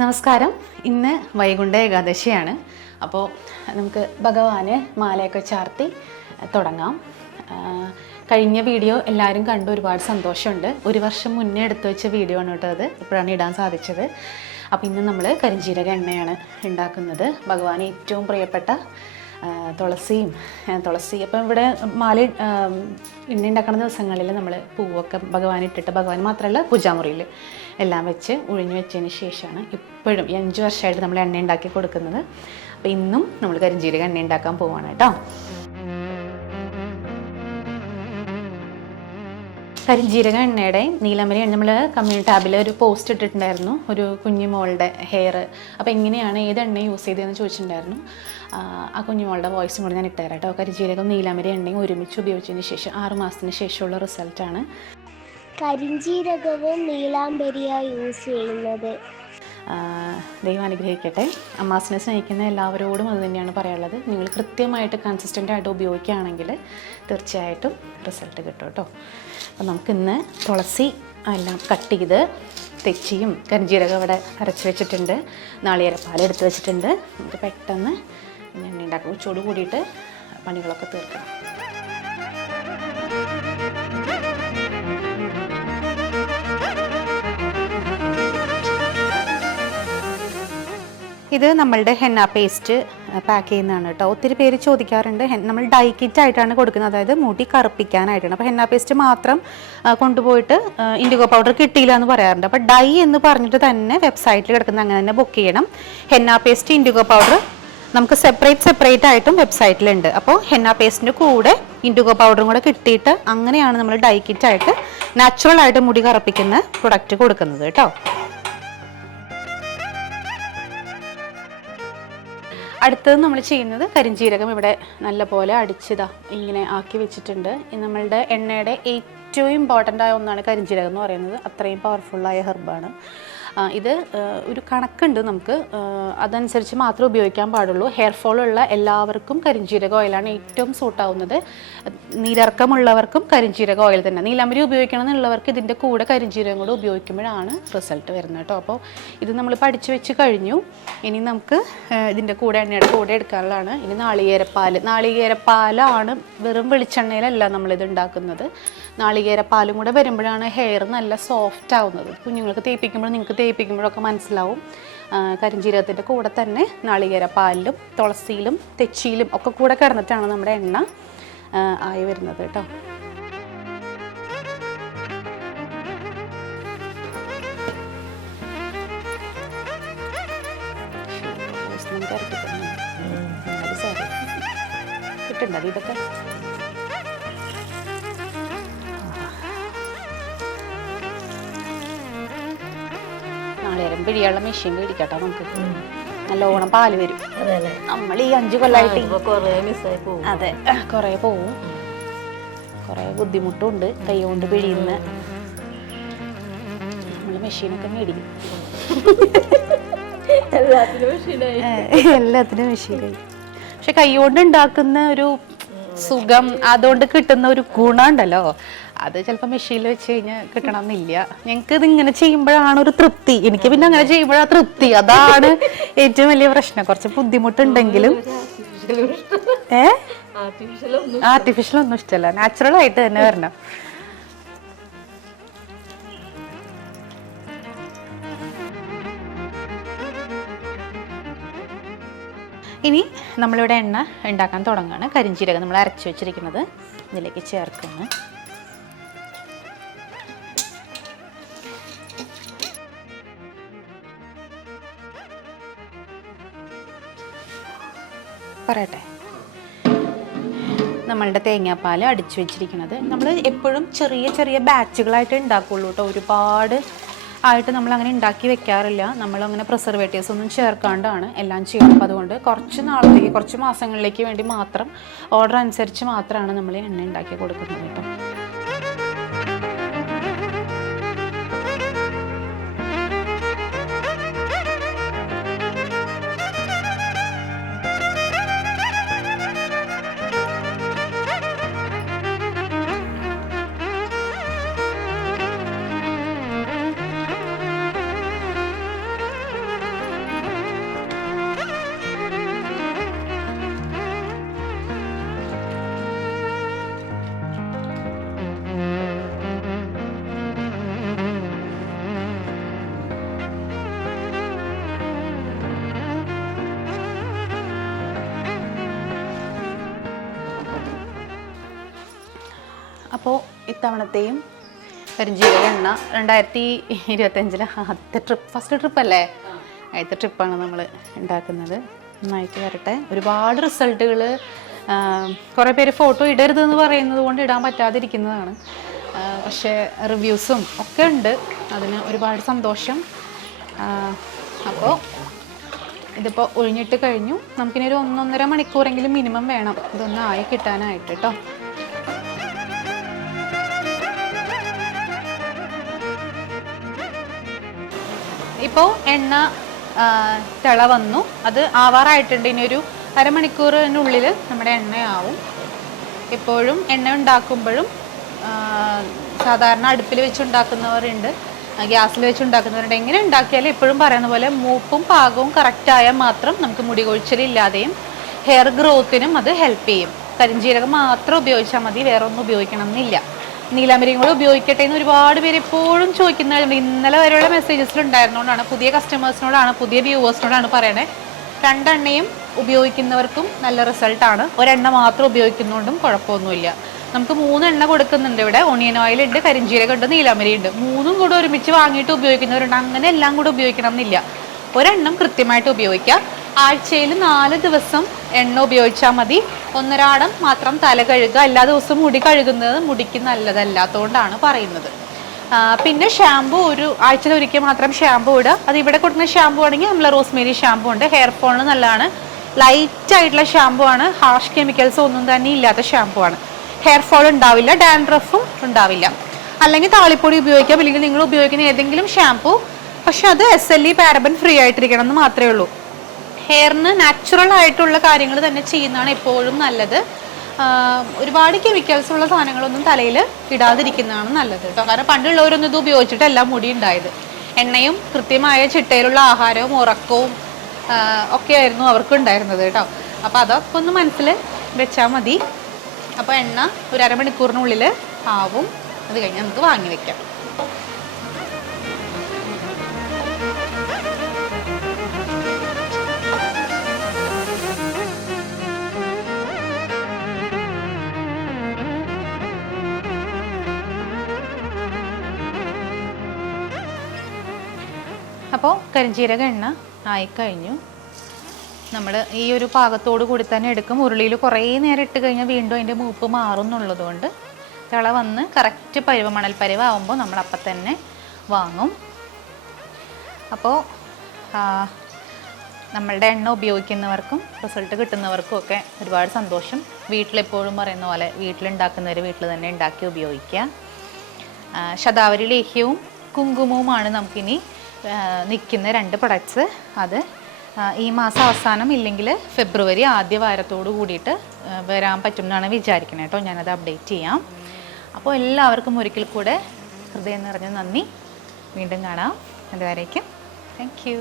നമസ്കാരം. ഇന്ന് വൈകുണ്ഠ ഏകാദശിയാണ്. അപ്പോൾ നമുക്ക് ഭഗവാന് മാലയൊക്കെ ചാർത്തി തുടങ്ങാം. കഴിഞ്ഞ വീഡിയോ എല്ലാവരും കണ്ട് ഒരുപാട് സന്തോഷമുണ്ട്. ഒരു വർഷം മുന്നേ എടുത്തു വെച്ച വീഡിയോ ആണ് കേട്ടോ അത്. ഇപ്പോഴാണ് ഇടാൻ സാധിച്ചത്. അപ്പോൾ ഇന്ന് നമ്മൾ കരിഞ്ജീരക എണ്ണയാണ് ഉണ്ടാക്കുന്നത്. ഭഗവാന് ഏറ്റവും പ്രിയപ്പെട്ട തുളസി. അപ്പം ഇവിടെ മാല എണ്ണ ഉണ്ടാക്കുന്ന ദിവസങ്ങളിൽ നമ്മൾ പൂവൊക്കെ ഭഗവാൻ ഇട്ടിട്ട്, ഭഗവാൻ മാത്രമല്ല പൂജാമുറിയിൽ എല്ലാം വെച്ച് ഒഴിഞ്ഞു വെച്ചതിന് ശേഷമാണ് ഇപ്പോഴും ഈ 5 വർഷമായിട്ട് നമ്മൾ എണ്ണ ഉണ്ടാക്കി കൊടുക്കുന്നത്. അപ്പോൾ ഇന്നും നമ്മൾ കരിഞ്ജീരക എണ്ണ ഉണ്ടാക്കാൻ പോവാണ് കേട്ടോ. കരിഞ്ജീരക എണ്ണയുടെ നീലമരി എണ്ണ നമ്മൾ കമ്മ്യൂണിറ്റി ടാബിൽ ഒരു പോസ്റ്റ് ഇട്ടിട്ടുണ്ടായിരുന്നു, ഒരു കുഞ്ഞുമോളുടെ ഹെയർ. അപ്പോൾ എങ്ങനെയാണ് ഏത് എണ്ണ യൂസ് ചെയ്തതെന്ന് ചോദിച്ചിട്ടുണ്ടായിരുന്നു. ആ കുഞ്ഞുമോളുടെ വോയിസും കൂടി ഞാൻ ഇട്ടുതരാം കേട്ടോ. കരിഞ്ജീരകം നീലമരി എണ്ണയും ഒരുമിച്ച് ഉപയോഗിച്ചതിന് ശേഷം 6 മാസത്തിന് ശേഷമുള്ള റിസൾട്ടാണ്. കരിഞ്ജീരകവും നീലാംബരിയാണ് യൂസ് ചെയ്യുന്നത്. ദൈവം അനുഗ്രഹിക്കട്ടെ. അമ്മാസിനെ സ്നേഹിക്കുന്ന എല്ലാവരോടും അത് തന്നെയാണ് പറയാനുള്ളത്. നിങ്ങൾ കൃത്യമായിട്ട് കൺസിസ്റ്റൻ്റായിട്ട് ഉപയോഗിക്കുകയാണെങ്കിൽ തീർച്ചയായിട്ടും റിസൾട്ട് കിട്ടും കേട്ടോ. അപ്പോൾ നമുക്കിന്ന് തുളസി എല്ലാം കട്ട് ചെയ്ത് തെച്ചിയും കരിഞ്ജീരകം ഇവിടെ അരച്ച് വെച്ചിട്ടുണ്ട്, നാളികേരപ്പാൽ എടുത്ത് വെച്ചിട്ടുണ്ട്. നമുക്ക് പെട്ടെന്ന് എണ്ണ ഉണ്ടാക്കും. ഉച്ചോട് കൂടിയിട്ട് പണികളൊക്കെ തീർക്കണം. ഇത് നമ്മളുടെ ഹെന്ന പേസ്റ്റ് പാക്ക് ചെയ്യുന്നതാണ് കേട്ടോ. ഒത്തിരി പേര് ചോദിക്കാറുണ്ട്, നമ്മൾ ഡൈ കിറ്റ് ആയിട്ടാണ് കൊടുക്കുന്നത്, അതായത് മുടി കറുപ്പിക്കാനായിട്ടാണ്. അപ്പോൾ ഹെന്ന പേസ്റ്റ് മാത്രം കൊണ്ടുപോയിട്ട് ഇൻഡിഗോ പൗഡർ കിട്ടിയില്ല എന്ന് പറയാറുണ്ട്. അപ്പോൾ ഡൈ എന്ന് പറഞ്ഞിട്ട് തന്നെ വെബ്സൈറ്റിൽ കിടക്കുന്ന അങ്ങനെ തന്നെ ബുക്ക് ചെയ്യണം. ഹെന്ന പേസ്റ്റ്, ഇൻഡിഗോ പൗഡർ നമുക്ക് സെപ്പറേറ്റ് ആയിട്ടും വെബ്സൈറ്റിലുണ്ട്. അപ്പോൾ ഹെന്ന പേസ്റ്റിൻ്റെ കൂടെ ഇൻഡിഗോ പൗഡറും കൂടെ കിട്ടിയിട്ട് അങ്ങനെയാണ് നമ്മൾ ഡൈ കിറ്റ് ആയിട്ട് നാച്ചുറലായിട്ട് മുടി കറുപ്പിക്കുന്ന പ്രൊഡക്റ്റ് കൊടുക്കുന്നത് കേട്ടോ. അടുത്തത് നമ്മൾ ചെയ്യുന്നത് കരിഞ്ജീരകം ഇവിടെ നല്ലപോലെ അടിച്ചതാ ഇങ്ങനെ ആക്കി വെച്ചിട്ടുണ്ട്. നമ്മളുടെ എണ്ണയുടെ ഏറ്റവും ഇമ്പോർട്ടൻ്റ് ആയ ഒന്നാണ് കരിഞ്ജീരകം എന്ന് പറയുന്നത്. അത്രയും പവർഫുള്ളായ ഹെർബാണ് ഇത്. ഒരു കണക്കുണ്ട് നമുക്ക്, അതനുസരിച്ച് മാത്രമേ ഉപയോഗിക്കാൻ പാടുള്ളൂ. ഹെയർ ഫോൾ ഉള്ള എല്ലാവർക്കും കരിഞ്ജീരക ഓയിലാണ് ഏറ്റവും സൂട്ടാവുന്നത്. നീരിറക്കമുള്ളവർക്കും കരിഞ്ജീരക ഓയിൽ തന്നെ. നീലമരി ഉപയോഗിക്കണം എന്നുള്ളവർക്ക് ഇതിൻ്റെ കൂടെ കരിഞ്ജീരകം കൂടെ ഉപയോഗിക്കുമ്പോഴാണ് റിസൾട്ട് വരുന്നത് കേട്ടോ. അപ്പോൾ ഇത് നമ്മൾ പഠിച്ചു വെച്ച് കഴിഞ്ഞു. ഇനി നമുക്ക് ഇതിൻ്റെ കൂടെ എണ്ണയുടെ കൂടെ എടുക്കാനുള്ളതാണ്. ഇനി നാളികേരപ്പാലാണ്, വെറും വെളിച്ചെണ്ണയിലല്ല നമ്മളിത് ഉണ്ടാക്കുന്നത്. നാളികേരപ്പാലും കൂടെ വരുമ്പോഴാണ് ഹെയർ നല്ല സോഫ്റ്റ് ആവുന്നത്. കുഞ്ഞുങ്ങൾക്ക് തേപ്പിക്കുമ്പോഴൊക്കെ മനസ്സിലാവും. കരിഞ്ജീരകത്തിൻ്റെ കൂടെ തന്നെ നാളികേരപ്പാലിലും തുളസിയിലും തെച്ചിയിലും ഒക്കെ കൂടെ കിടന്നിട്ടാണ് നമ്മുടെ എണ്ണ ആയി വരുന്നത് കേട്ടോ. കിട്ടുണ്ടത് ഇതൊക്കെ. നാളേരം പിഴിയുള്ള മെഷീൻ മേടിക്കട്ടോ നമുക്ക്. നല്ലോണം പാല് വരും. നമ്മൾ ഈ 5 കൊല്ലമായിട്ട് അതെ കുറേ പോവും. കുറേ ബുദ്ധിമുട്ടുണ്ട് കൈ കൊണ്ട് പിഴിയുന്ന. നമ്മൾ മെഷീനൊക്കെ മേടിക്കും. എല്ലാത്തിനും മെഷീനായി. പക്ഷെ കൈ കൊണ്ട് ഉണ്ടാക്കുന്ന ഒരു സുഖം, അതുകൊണ്ട് കിട്ടുന്ന ഒരു ഗുണം ഉണ്ടല്ലോ, അത് ചിലപ്പോൾ മെഷീനിൽ വെച്ച് കഴിഞ്ഞാൽ കിട്ടണമെന്നില്ല. ഞങ്ങൾക്ക് ഇതിങ്ങനെ ചെയ്യുമ്പോഴാണ് ഒരു തൃപ്തി. എനിക്ക് പിന്നെ അങ്ങനെ ചെയ്യുമ്പോഴാണ് തൃപ്തി. അതാണ് ഏറ്റവും വലിയ പ്രശ്നം. കുറച്ച് ബുദ്ധിമുട്ടുണ്ടെങ്കിലും ആർട്ടിഫിഷ്യൽ ഒന്നും ഇഷ്ടമല്ല, നാച്ചുറൽ ആയിട്ട് തന്നെ വരണം. ഇനി നമ്മളിവിടെ എണ്ണ ഉണ്ടാക്കാൻ തുടങ്ങുകയാണ്. കരിഞ്ജീരകം നമ്മൾ അരച്ച് വെച്ചിരിക്കുന്നത് ഇതിലേക്ക് ചേർക്കുന്നു. പറയട്ടെ, നമ്മളുടെ തേങ്ങാപ്പാൽ അടിച്ചു വെച്ചിരിക്കുന്നത് നമ്മൾ എപ്പോഴും ചെറിയ ചെറിയ ബാച്ചുകളായിട്ട് ഉണ്ടാക്കുള്ളൂ കേട്ടോ. ഒരുപാട് ആയിട്ട് നമ്മൾ അങ്ങനെ ഉണ്ടാക്കി വെക്കാറില്ല. നമ്മളങ്ങനെ പ്രിസർവേറ്റീവ്സ് ഒന്നും ചേർക്കാണ്ടാണ് എല്ലാം ചെയ്യുന്നത്. അപ്പോൾ അതുകൊണ്ട് കുറച്ച് നാളത്തേക്ക്, കുറച്ച് മാസങ്ങളിലേക്ക് വേണ്ടി മാത്രം, ഓർഡർ അനുസരിച്ച് മാത്രമാണ് നമ്മൾ എണ്ണ ഉണ്ടാക്കി കൊടുക്കുന്നത് കേട്ടോ. അപ്പോൾ ഇത്തവണത്തെയും കരിഞ്ജീരക എണ്ണ 2025 ആദ്യത്തെ ഫസ്റ്റ് ട്രിപ്പല്ലേ, ആദ്യത്തെ ട്രിപ്പാണ് നമ്മൾ ഉണ്ടാക്കുന്നത്. നന്നായിട്ട് വരട്ടെ. ഒരുപാട് റിസൾട്ടുകൾ, കുറേ പേര് ഫോട്ടോ ഇടരുതെന്ന് പറയുന്നത് കൊണ്ട് ഇടാൻ പറ്റാതിരിക്കുന്നതാണ്. പക്ഷേ റിവ്യൂസും ഒക്കെ ഉണ്ട്, അതിന് ഒരുപാട് സന്തോഷം. അപ്പോൾ ഇതിപ്പോൾ ഒഴിഞ്ഞിട്ട് കഴിഞ്ഞു. നമുക്കിനി ഒരു 1-1.5 മണിക്കൂറെങ്കിലും മിനിമം വേണം ഇതൊന്ന് ആയി കിട്ടാനായിട്ട് കേട്ടോ. ഇപ്പോൾ എണ്ണ തിള വന്നു, അത് ആവാറായിട്ടുണ്ട്. ഇനി ഒരു അരമണിക്കൂറിനുള്ളിൽ നമ്മുടെ എണ്ണയാവും. എപ്പോഴും എണ്ണ ഉണ്ടാക്കുമ്പോഴും സാധാരണ അടുപ്പിൽ വെച്ചുണ്ടാക്കുന്നവരുണ്ട്, ഗ്യാസിൽ വെച്ചുണ്ടാക്കുന്നവരുണ്ട്. എങ്ങനെ ഉണ്ടാക്കിയാലും എപ്പോഴും പറയുന്ന പോലെ മൂപ്പും പാകവും കറക്റ്റായാൽ മാത്രം നമുക്ക് മുടി കൊഴിച്ചിലില്ലാതെയും ഹെയർ ഗ്രോത്തിനും അത് ഹെൽപ്പ് ചെയ്യും. കരിഞ്ജീരകം മാത്രം ഉപയോഗിച്ചാൽ മതി, വേറെ ഒന്നും ഉപയോഗിക്കണം എന്നില്ല. നീലാംബരിയും കൂടെ ഉപയോഗിക്കട്ടെ എന്ന് ഒരുപാട് പേര് എപ്പോഴും ചോദിക്കുന്നവരുണ്ട്. ഇന്നലെ വരെയുള്ള മെസ്സേജസിൽ ഉണ്ടായിരുന്നുകൊണ്ടാണ്, പുതിയ കസ്റ്റമേഴ്സിനോടാണ്, പുതിയ വ്യൂവേഴ്സിനോടാണ് പറയണേ. 2 എണ്ണയും ഉപയോഗിക്കുന്നവർക്കും നല്ല റിസൾട്ടാണ്. ഒരെണ്ണ മാത്രം ഉപയോഗിക്കുന്നതുകൊണ്ടും കുഴപ്പമൊന്നുമില്ല. നമുക്ക് 3 എണ്ണ കൊടുക്കുന്നുണ്ട് ഇവിടെ. ഓണിയൻ ഓയിൽ ഉണ്ട്, കരിഞ്ജീരകം ഉണ്ട്, നീലാംബരി ഉണ്ട്. 3ഉം കൂടെ ഒരുമിച്ച് വാങ്ങിയിട്ട് ഉപയോഗിക്കുന്നവരുണ്ട്. അങ്ങനെ എല്ലാം കൂടെ ഉപയോഗിക്കണം എന്നില്ല. ഒരെണ്ണം കൃത്യമായിട്ട് ഉപയോഗിക്കുക. ആഴ്ചയിൽ 4 ദിവസം എണ്ണ ഉപയോഗിച്ചാൽ മതി. ഒന്നരാടം മാത്രം തല കഴുകുക. എല്ലാ ദിവസവും മുടി കഴുകുന്നത് മുടിക്ക് നല്ലതല്ലാത്തതുകൊണ്ടാണ് പറയുന്നത്. പിന്നെ ഷാമ്പു ഒരു ആഴ്ചയിൽ ഒരിക്കൽ മാത്രം ഷാമ്പു ഇടുക. അത് ഇവിടെ കൊടുക്കുന്ന ഷാമ്പു ആണെങ്കിൽ നമ്മൾ റോസ്മേരി ഷാമ്പു ഉണ്ട്, ഹെയർ ഫോളിന് നല്ലതാണ്. ലൈറ്റ് ആയിട്ടുള്ള ഷാമ്പു ആണ്, ഹാർഷ് കെമിക്കൽസ് ഒന്നും തന്നെ ഇല്ലാത്ത ഷാമ്പു ആണ്. ഹെയർ ഫോൾ ഉണ്ടാവില്ല, ഡാൻഡ്രഫും ഉണ്ടാവില്ല. അല്ലെങ്കിൽ താളിപ്പൊടി ഉപയോഗിക്കാം, അല്ലെങ്കിൽ നിങ്ങൾ ഉപയോഗിക്കുന്ന ഏതെങ്കിലും ഷാമ്പു, പക്ഷെ അത് SLE പാരബൻ ഫ്രീ ആയിട്ടിരിക്കണം എന്ന് മാത്രമേ ഉള്ളൂ. ഹെയറിന് നാച്ചുറൽ ആയിട്ടുള്ള കാര്യങ്ങൾ തന്നെ ചെയ്യുന്നതാണ് എപ്പോഴും നല്ലത്. ഒരുപാട് കെമിക്കൽസ് ഉള്ള സാധനങ്ങളൊന്നും തലയിൽ ഇടാതിരിക്കുന്നതാണ് നല്ലത് കേട്ടോ. കാരണം പണ്ടുള്ളവരൊന്നും ഇത് ഉപയോഗിച്ചിട്ടല്ല മുടി ഉണ്ടായത്. എണ്ണയും കൃത്യമായ ചിട്ടയിലുള്ള ആഹാരവും ഉറക്കവും ഒക്കെ ആയിരുന്നു അവർക്ക് ഉണ്ടായിരുന്നത് കേട്ടോ. അപ്പോൾ അതൊക്കെ ഒന്ന് മനസ്സിൽ വെച്ചാൽ മതി. അപ്പോൾ എണ്ണ ഒരു അരമണിക്കൂറിനുള്ളിൽ ആവും. അത് കഴിഞ്ഞ് നമുക്ക് വാങ്ങി വെക്കാം. അപ്പോൾ കരിഞ്ജീരക എണ്ണ ആയിക്കഴിഞ്ഞു. നമ്മൾ ഈ ഒരു പാകത്തോട് കൂടി തന്നെ എടുക്കും. ഉരുളിയിൽ കുറേ നേരം ഇട്ട് കഴിഞ്ഞാൽ വീണ്ടും അതിൻ്റെ മൂപ്പ് മാറും എന്നുള്ളതുകൊണ്ട് തിള വന്ന് കറക്റ്റ് പരുവ, മണൽ പരുവാകുമ്പോൾ നമ്മൾ അപ്പം തന്നെ വാങ്ങും. അപ്പോൾ നമ്മളുടെ എണ്ണ ഉപയോഗിക്കുന്നവർക്കും റിസൾട്ട് കിട്ടുന്നവർക്കും ഒക്കെ ഒരുപാട് സന്തോഷം. വീട്ടിലെപ്പോഴും പറയുന്ന പോലെ വീട്ടിലുണ്ടാക്കുന്നവർ വീട്ടിൽ തന്നെ ഉണ്ടാക്കി ഉപയോഗിക്കുക. ശതാവരി ലേഹ്യവും കുങ്കുമവുമാണ് നമുക്കിനി നിൽക്കുന്ന 2 പ്രൊഡക്ട്സ്. അത് ഈ മാസം അവസാനം ഇല്ലെങ്കിൽ ഫെബ്രുവരി ആദ്യ വാരത്തോട് കൂടിയിട്ട് വരാൻ പറ്റും എന്നാണ് വിചാരിക്കുന്നത് കേട്ടോ. ഞാനത് അപ്ഡേറ്റ് ചെയ്യാം. അപ്പോൾ എല്ലാവർക്കും ഒരിക്കൽ കൂടെ ഹൃദയം നിറഞ്ഞ നന്ദി. വീണ്ടും കാണാം. അതുവരേക്കും താങ്ക് യു.